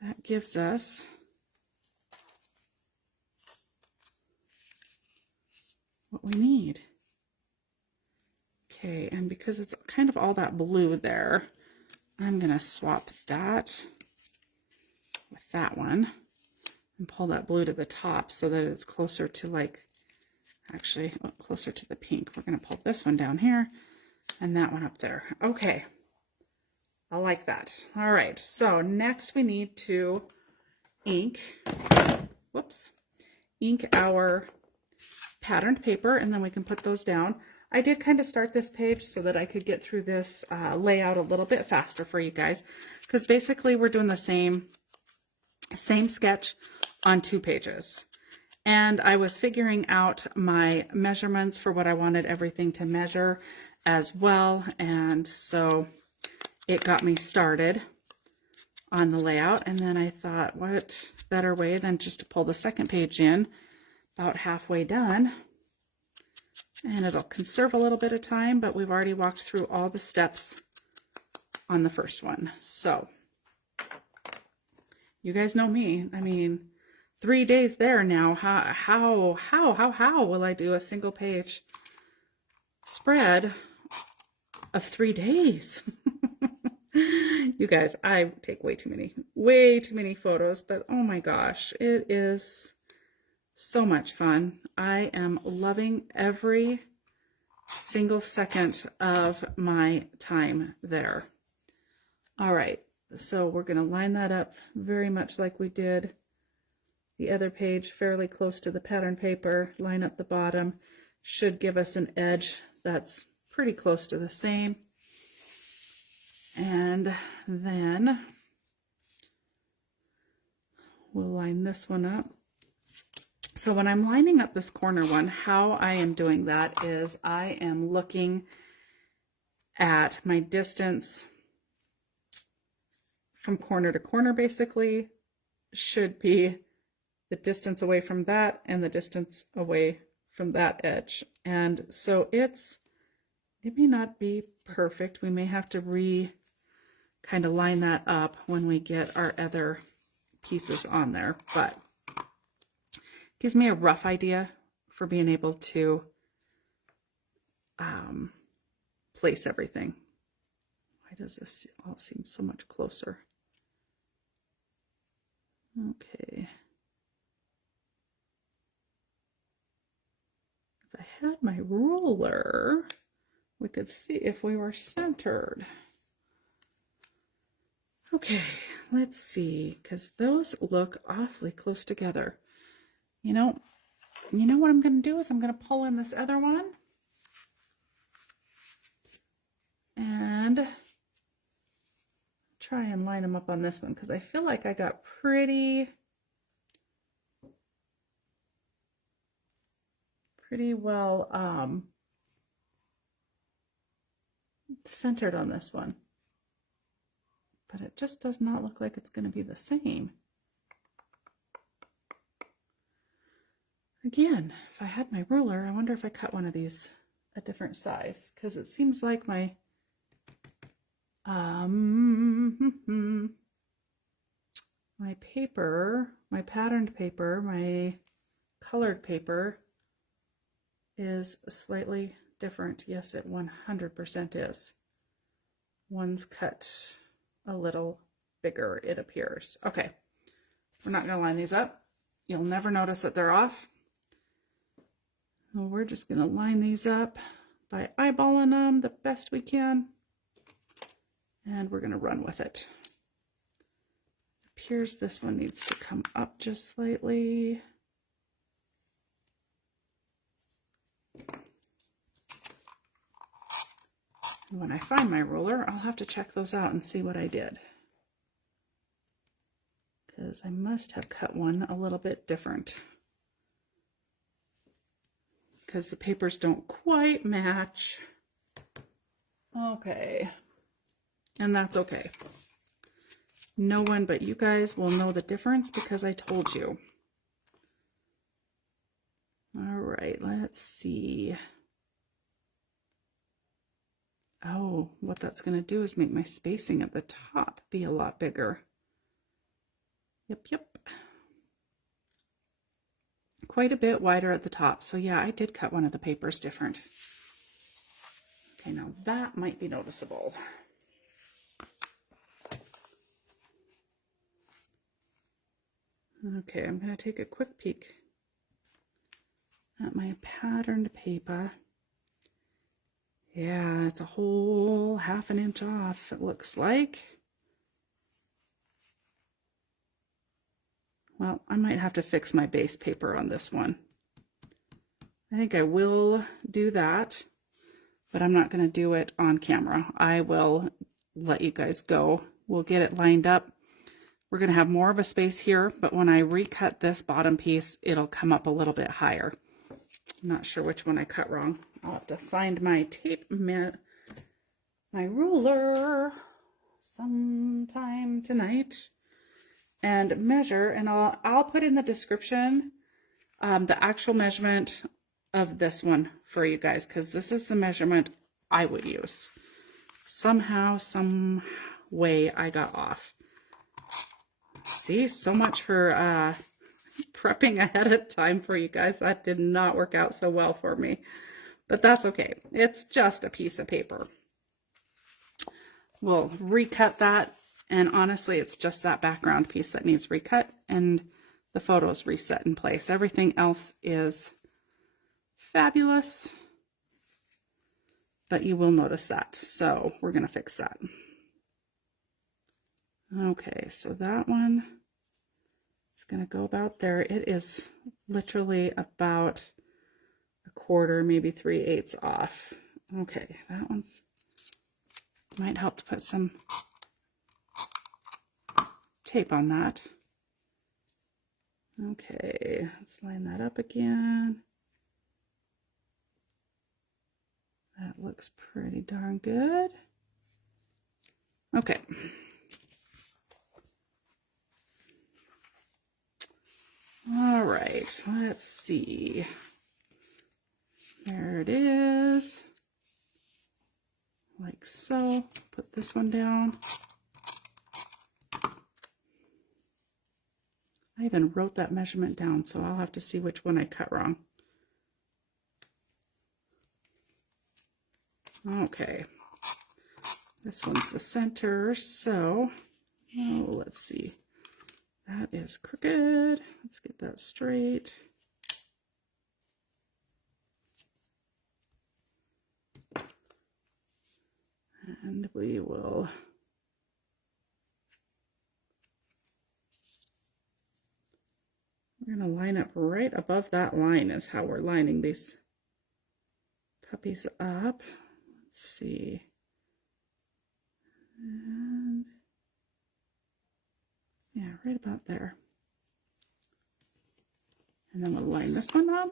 that gives us what we need. Okay, and because it's kind of all that blue there, I'm going to swap that with that one and pull that blue to the top so that it's closer to, like, actually closer to the pink. We're going to pull this one down here and that one up there. Okay, I like that. All right, so next we need to ink, ink our patterned paper, and then we can put those down. I did kind of start this page so that I could get through this layout a little bit faster for you guys, because basically we're doing the same sketch on 2 pages. And I was figuring out my measurements for what I wanted everything to measure as well, and so it got me started on the layout. And then I thought, what better way than just to pull the second page in about halfway done, and it'll conserve a little bit of time, but we've already walked through all the steps on the first one. So you guys know me. I mean, 3 days there now. How will I do a single page spread of 3 days? You guys, I take way too many photos, but oh my gosh, it is so much fun. I am loving every single second of my time there. All right, so we're going to line that up very much like we did the other page, fairly close to the pattern paper. Line up the bottom, should give us an edge that's pretty close to the same. And then we'll line this one up. So when I'm lining up this corner one, how I am doing that is I am looking at my distance from corner to corner, basically, should be the distance away from that and the distance away from that edge. And so it may not be perfect. We may have to kind of line that up when we get our other pieces on there, but gives me a rough idea for being able to place everything. Why does this all seem so much closer? Okay. If I had my ruler, we could see if we were centered. Okay, let's see, because those look awfully close together. You know what I'm going to do is I'm going to pull in this other one and try and line them up on this one because I feel like I got pretty well centered on this one, but it just does not look like it's going to be the same. Again, if I had my ruler, I wonder if I cut one of these a different size, because it seems like my my paper, my patterned paper, my colored paper is slightly different. Yes, it 100% is. One's cut a little bigger, it appears. Okay, we're not going to line these up. You'll never notice that they're off. Well, we're just going to line these up by eyeballing them the best we can. And we're going to run with it. It appears this one needs to come up just slightly. And when I find my ruler, I'll have to check those out and see what I did. Because I must have cut one a little bit different. Because the papers don't quite match. Okay. And that's okay. No one but you guys will know the difference because I told you. All right, let's see. Oh, what that's going to do is make my spacing at the top be a lot bigger. Yep. Quite a bit wider at the top. So yeah, I did cut one of the papers different. Okay, now that might be noticeable. Okay, I'm going to take a quick peek at my patterned paper. Yeah, it's a whole ½ inch off, it looks like. Well, I might have to fix my base paper on this one. I think I will do that, but I'm not going to do it on camera. I will let you guys go. We'll get it lined up. We're going to have more of a space here, but when I recut this bottom piece, it'll come up a little bit higher. I'm not sure which one I cut wrong. I'll have to find my tape, my ruler sometime tonight and measure, and I'll put in the description the actual measurement of this one for you guys, because this is the measurement I would use. Somehow, some way I got off. See, so much for prepping ahead of time for you guys. That did not work out so well for me, but that's okay. It's just a piece of paper. We'll recut that, and honestly, it's just that background piece that needs recut, and the photos reset in place. Everything else is fabulous, but you will notice that, so we're going to fix that. Okay, so that one is going to go about there. It is literally about a quarter, maybe 3/8 off. Okay, that one's might help to put some tape on that. Okay, let's line that up again. That looks pretty darn good. Okay. All right, let's see. There it is. Like so. Put this one down. I even wrote that measurement down, so I'll have to see which one I cut wrong. Okay. This one's the center, so let's see. That is crooked. Let's get that straight. And we will we're going to line up right above that line is how we're lining these puppies up. Let's see. And yeah, right about there. And then we'll line this one up.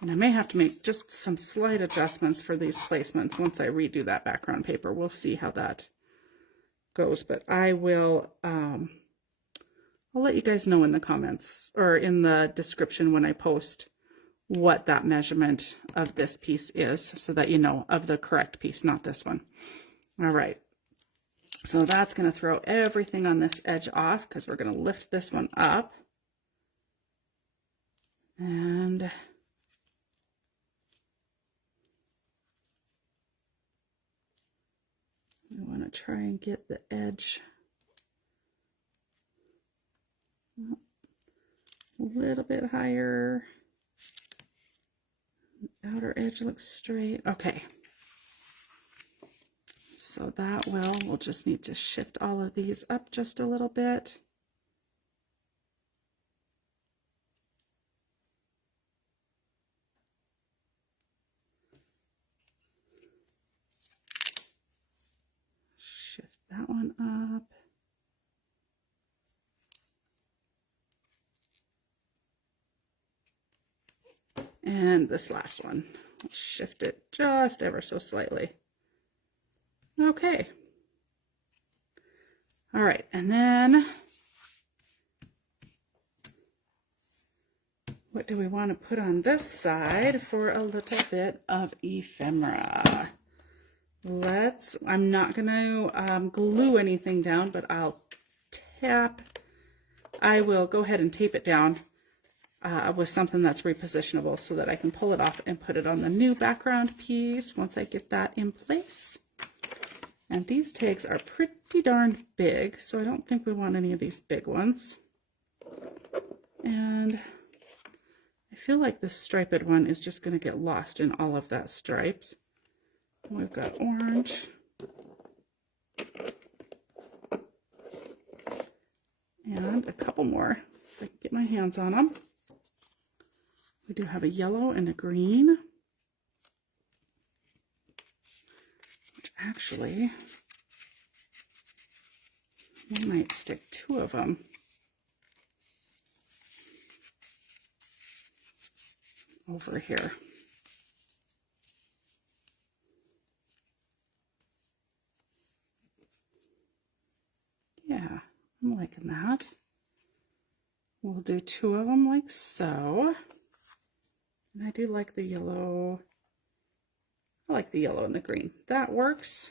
And I may have to make just some slight adjustments for these placements once I redo that background paper. We'll see how that goes, but I will, I'll let you guys know in the comments or in the description when I post what that measurement of this piece is so that you know of the correct piece, not this one. All right. So that's going to throw everything on this edge off because we're going to lift this one up. And we want to try and get the edge a little bit higher. The outer edge looks straight. Okay. So that we'll just need to shift all of these up just a little bit. Shift that one up. And this last one, we'll shift it just ever so slightly. Okay. All right, and then what do we want to put on this side for a little bit of ephemera? I'm not going to glue anything down, but I will go ahead and tape it down with something that's repositionable so that I can pull it off and put it on the new background piece once I get that in place. And these tags are pretty darn big, so I don't think we want any of these big ones. And I feel like this striped one is just going to get lost in all of that stripes. We've got orange. And a couple more, if I can get my hands on them. We do have a yellow and a green. Which actually, we might stick two of them. Over here. Yeah, I'm liking that. We'll do two of them like so. And I do like the yellow. I like the yellow and the green. That works.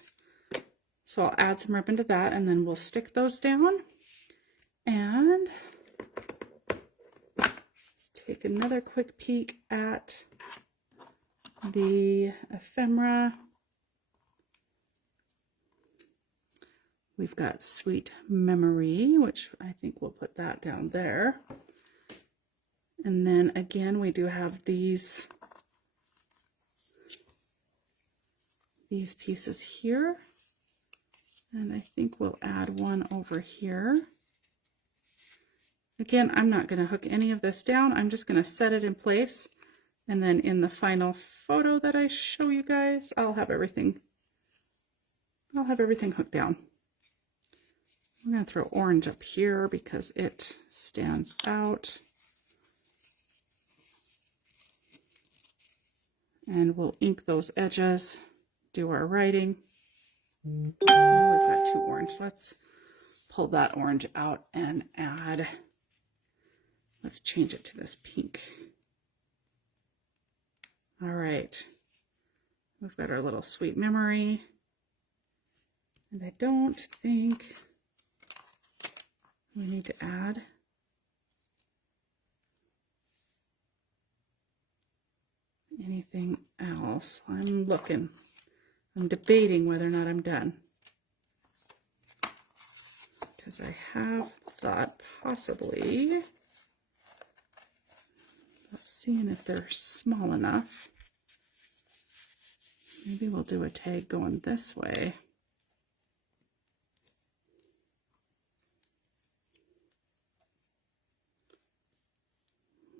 So I'll add some ribbon to that and then we'll stick those down. And let's take another quick peek at the ephemera. We've got Sweet Memory, which I think we'll put that down there. And then again, we do have these pieces here. And I think we'll add one over here. Again, I'm not going to hook any of this down. I'm just going to set it in place. And then in the final photo that I show you guys, I'll have everything hooked down. I'm going to throw orange up here because it stands out. And we'll ink those edges, do our writing. Now we've got two orange. Let's pull that orange out and add, let's change it to this pink. All right, we've got our little Sweet Memory. And I don't think we need to add anything else. I'm debating whether or not I'm done. Because I have thought possibly about seeing if they're small enough. Maybe we'll do a tag going this way.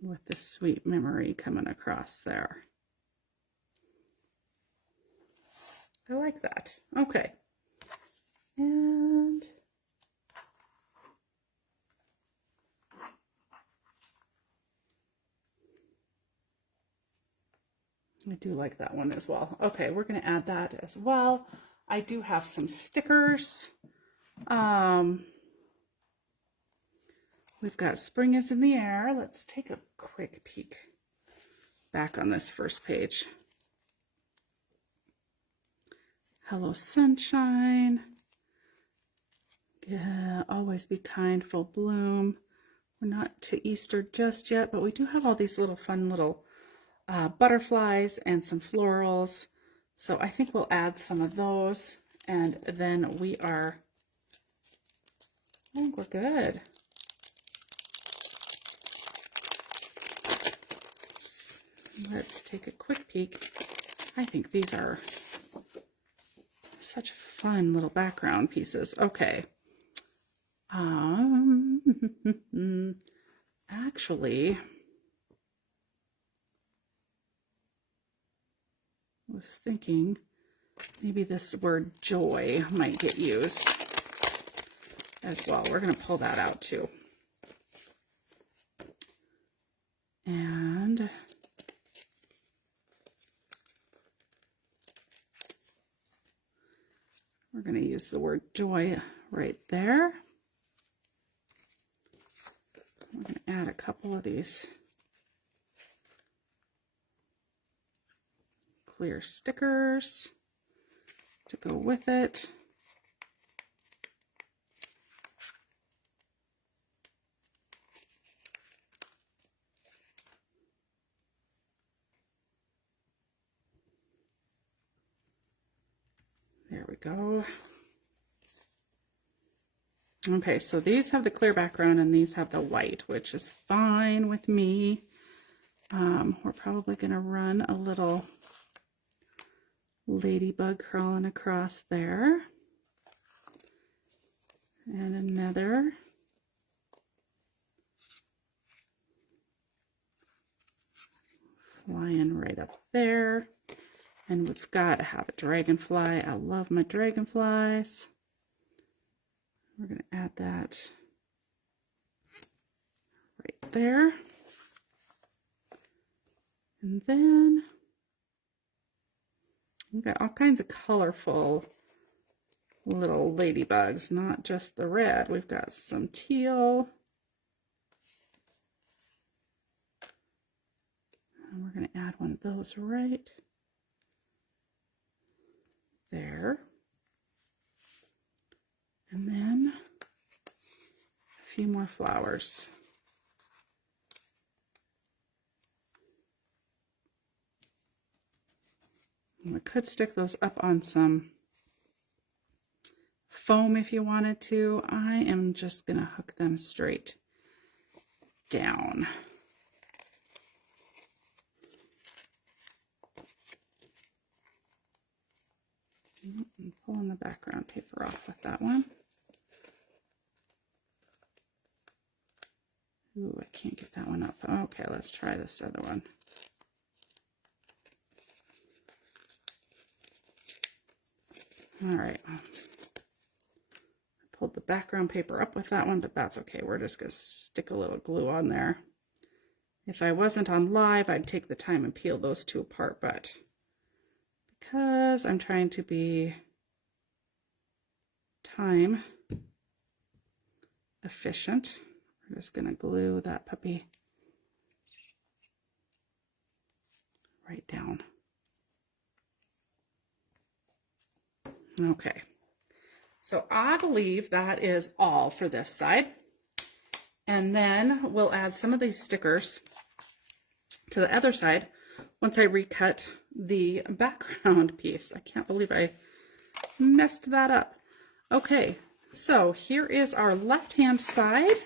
With this sweet memory coming across there. I like that. Okay. And I do like that one as well. Okay, we're going to add that as well. I do have some stickers. We've got spring is in the air. Let's take a quick peek back on this first page. Hello, sunshine. Yeah, always be kind, full bloom. We're not to Easter just yet, but we do have all these little fun little butterflies and some florals. So I think we'll add some of those, and then I think we're good. Let's take a quick peek. I think these are such fun little background pieces. Okay. Actually, I was thinking maybe this word joy might get used as well. We're going to pull that out too. And we're going to use the word joy right there. We're going to add a couple of these clear stickers to go with it. There we go. Okay, so these have the clear background and these have the white, which is fine with me. We're probably going to run a little ladybug crawling across there. And another. Flying right up there. And we've got to have a dragonfly. I love my dragonflies. We're going to add that right there. And then we've got all kinds of colorful little ladybugs, not just the red. We've got some teal. And we're going to add one of those right there. And then a few more flowers. And we could stick those up on some foam if you wanted to. I am just going to hook them straight down. I'm pulling the background paper off with that one. Ooh, I can't get that one up. Okay, let's try this other one. All right. I pulled the background paper up with that one, but that's okay. We're just going to stick a little glue on there. If I wasn't on live, I'd take the time and peel those two apart, but because I'm trying to be time efficient, we're just going to glue that puppy right down. Okay, so I believe that is all for this side. And then we'll add some of these stickers to the other side once I recut the background piece. I can't believe I messed that up. Okay, so here is our left-hand side.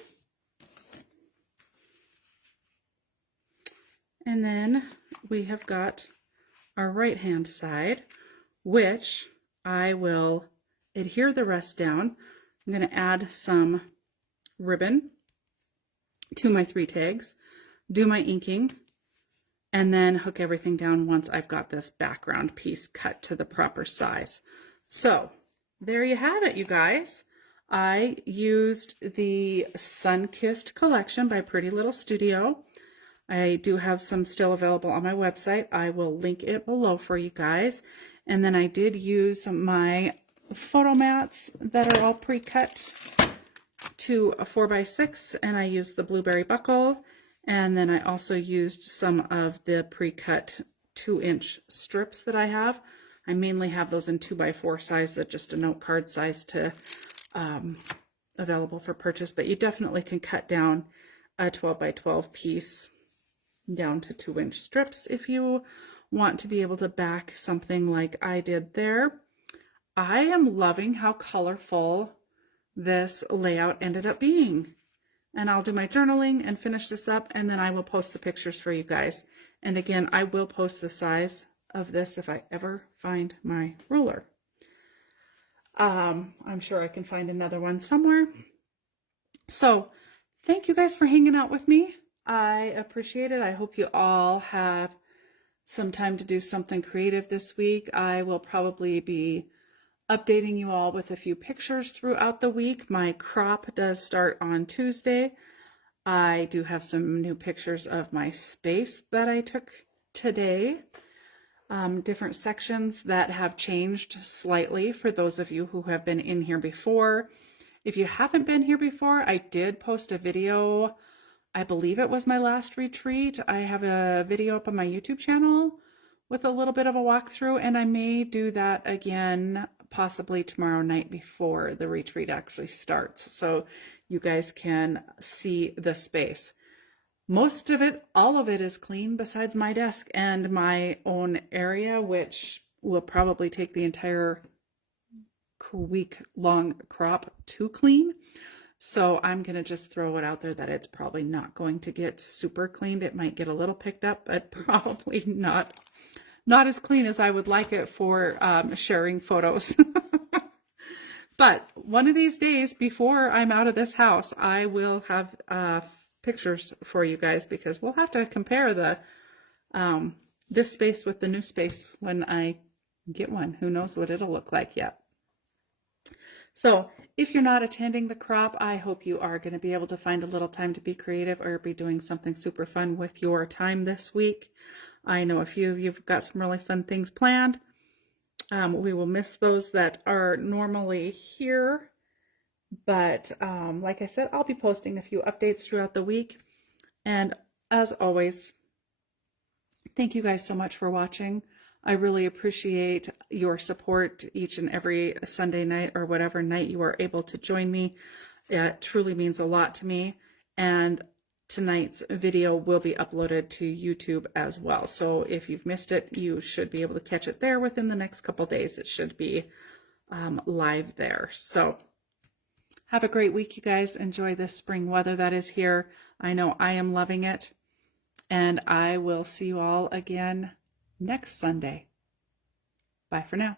And then we have got our right-hand side. which I will adhere the rest down. I'm going to add some ribbon to my 3 tags, do my inking, and then hook everything down once I've got this background piece cut to the proper size. So there you have it, you guys. I used the Sun-Kissed collection by Pretty Little Studio. I do have some still available on my website. I will link it below for you guys. And then I did use my photo mats that are all pre-cut to a 4x6, and I used the blueberry buckle. And then I also used some of the pre-cut 2-inch strips that I have. I mainly have those in 2x4 size, that just a note card size to available for purchase, but you definitely can cut down a 12x12 piece down to 2-inch strips if you want to be able to back something like I did there. I am loving how colorful this layout ended up being. And I'll do my journaling and finish this up, and then I will post the pictures for you guys. And again, I will post the size of this if I ever find my ruler. I'm sure I can find another one somewhere. So thank you guys for hanging out with me. I appreciate it. I hope you all have some time to do something creative this week. I will probably be updating you all with a few pictures throughout the week. My crop does start on Tuesday. I do have some new pictures of my space that I took today. Different sections that have changed slightly for those of you who have been in here before. If you haven't been here before, I did post a video. I believe it was my last retreat. I have a video up on my YouTube channel with a little bit of a walkthrough, and I may do that again possibly tomorrow night before the retreat actually starts, so you guys can see the space. Most of it, all of it is clean besides my desk and my own area, which will probably take the entire week-long crop to clean. So I'm going to just throw it out there that it's probably not going to get super cleaned. It might get a little picked up, but probably not as clean as I would like it for sharing photos. But one of these days before I'm out of this house, I will have pictures for you guys, because we'll have to compare the this space with the new space when I get one. Who knows what it'll look like yet. So if you're not attending the crop, I hope you are going to be able to find a little time to be creative or be doing something super fun with your time this week. I know a few of you have got some really fun things planned. We will miss those that are normally here. But like I said, I'll be posting a few updates throughout the week. And as always, thank you guys so much for watching. I really appreciate your support each and every Sunday night, or whatever night you are able to join me. It truly means a lot to me. And tonight's video will be uploaded to YouTube as well. So if you've missed it, you should be able to catch it there within the next couple days. It should be live there. So have a great week, you guys. Enjoy this spring weather that is here. I know I am loving it. And I will see you all again next Sunday. Bye for now.